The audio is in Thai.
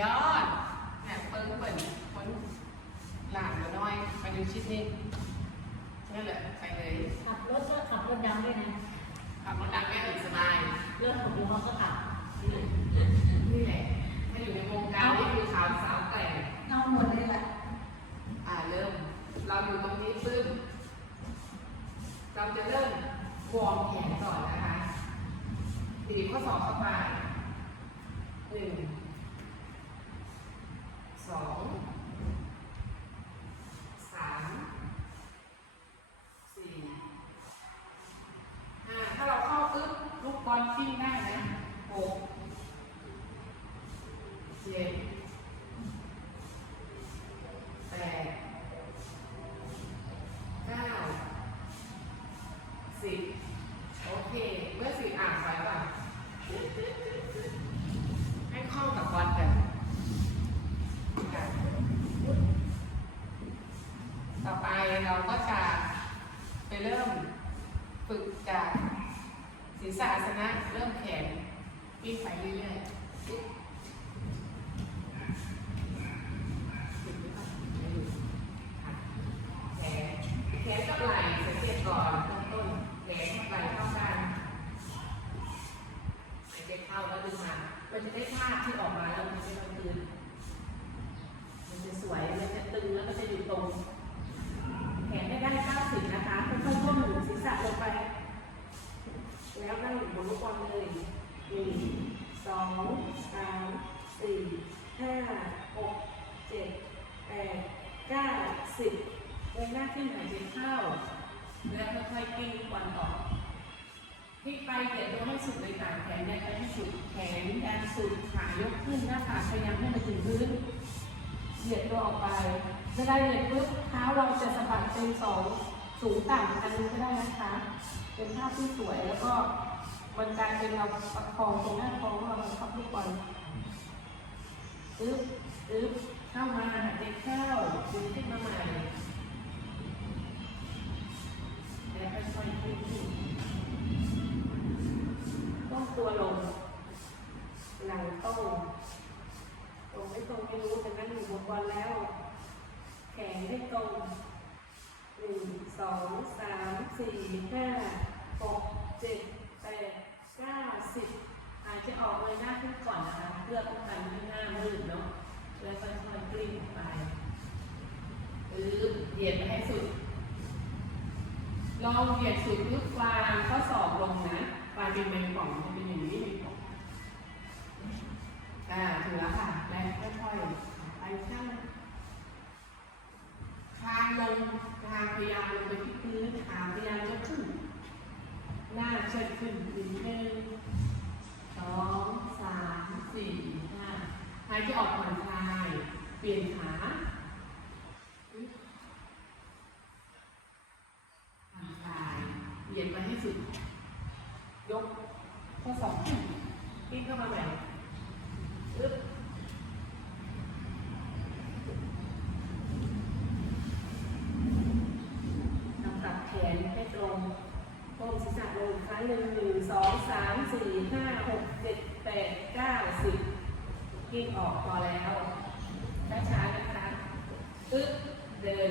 ยอดเนี่ยเปิ้ลเปิดคนหลานก็น้อยไปดูชิดนี้นั่นแหละไปเลยขับรถก็ขับรถดำด้วยนะขับรถดังแม่ถึงสบายเรื่องของเขาก็ขับนี่แหละถ้าอยู่ในวงการนี่คือขาวสาวแต่งเอาหมดเลยแหละอ่าเริ่ม เราอยู่ตรงนี้ซึ่งเราจะเริ่มวอร์มแขนก่อนนะคะตีบข้อศอกเข้าไปหนึ่งสองสามสี่ห้าถ้าเราเข้าปุ๊บลูกบอลทิ้งได้นะหกเจ็ ดแปดเก้าสิบโอเค เมื่อสิบอ่านไปป่ะให้เข้ากับบอลกันกัน ต่อไปเราก็จะไปเริ่มฝึกจากศีรษะอาสนะเริ่มแขนวิ่งไปเรื่อยๆปุ๊บหยุดไว้ก่อนไม่หยุดค่ะแขนแขนกับไหล่สังเกตก่อนต้นต้นแขนกับไหล่เท่ากันหายใจเข้าแล้วดึงมา มันจะได้ภาพที่ออกมาแล้วมันจะมันคืนมันจะสวยมันจะตึงแล้วก็จะอยู่ตรง แขนให้ได้90นะคะค่อยๆก้มหนุนศีรษะลงไป แล้วนั่งอยู่บนลูกบอลเลยหนึ่งสองสามสี่ห้าหกเจ็ดแปดเก้าสิบเงยหน้าขึ้นหายใจเข้า แล้วค่อยๆกิ้งบอลออก พลิกไปเหยียดตัวให้สุดเลยค่ะแขนยันไปให้สุดแขนยันสุดขายกขึ้นหน้าผากพยายามให้มันถึงพื้นเหยียดตัวออกไปเวลาเหยียดปุ๊บเท้าเราจะสะบัดเป็นสองสูงต่ำอันนี้ก็ได้นะคะ เป็นภาพที่สวยแล้วก็มันกลายเป็นเราประคองตรงหน้าท้องเราบังคับลูกบอลอึ๊บอึ๊บเข้ามาหายใจเข้าดึงขึ้นมาใหม่แล้วค่อยๆ ไม่รู้แต่นั่งอยู่บนบอลแล้ว แขนให้ตรงหนึ่งสองสามสี่ห้าหกเจ็ดแปดเก้าสิบหายใจออกเลยหน้าขึ้นก่อนนะคะ เพื่อป้องกันไม่ให้หน้ามืดเนาะแล้วค่อยๆกลิ้งไปอือเหยียดไปให้สุดลองเหยียดสุดลึกกลางข้อศอกลงนะกลายเป็นแมงป่องจะเป็นอย่างนี้แมงป่องอ่าถูกแล้วค่ะ แล้วค่อยๆไปข้างคางลงคางพยายามลงไปที่พื้นขาพยายามยกขึ้น หน้าเชิด ขึ้นหนึ่งหนึ่งสองสามสี่ห้าหายใจออกผ่อนคลาย เปลี่ยนขาผ่อนคลายเหยียดไปให้สุด ยกข้อสองขึ้นปิ้งเข้ามาใหม่อึ๊บนำกลับแขนให้ตรงโค้งศีรษะลงอีกค รั้งหนึ่งหนึ่งสองสามสี่ห้าหกเจ็ดแปดเก้าสิบกินออกพอแล้วช้าๆนะคะอึ๊บเดิน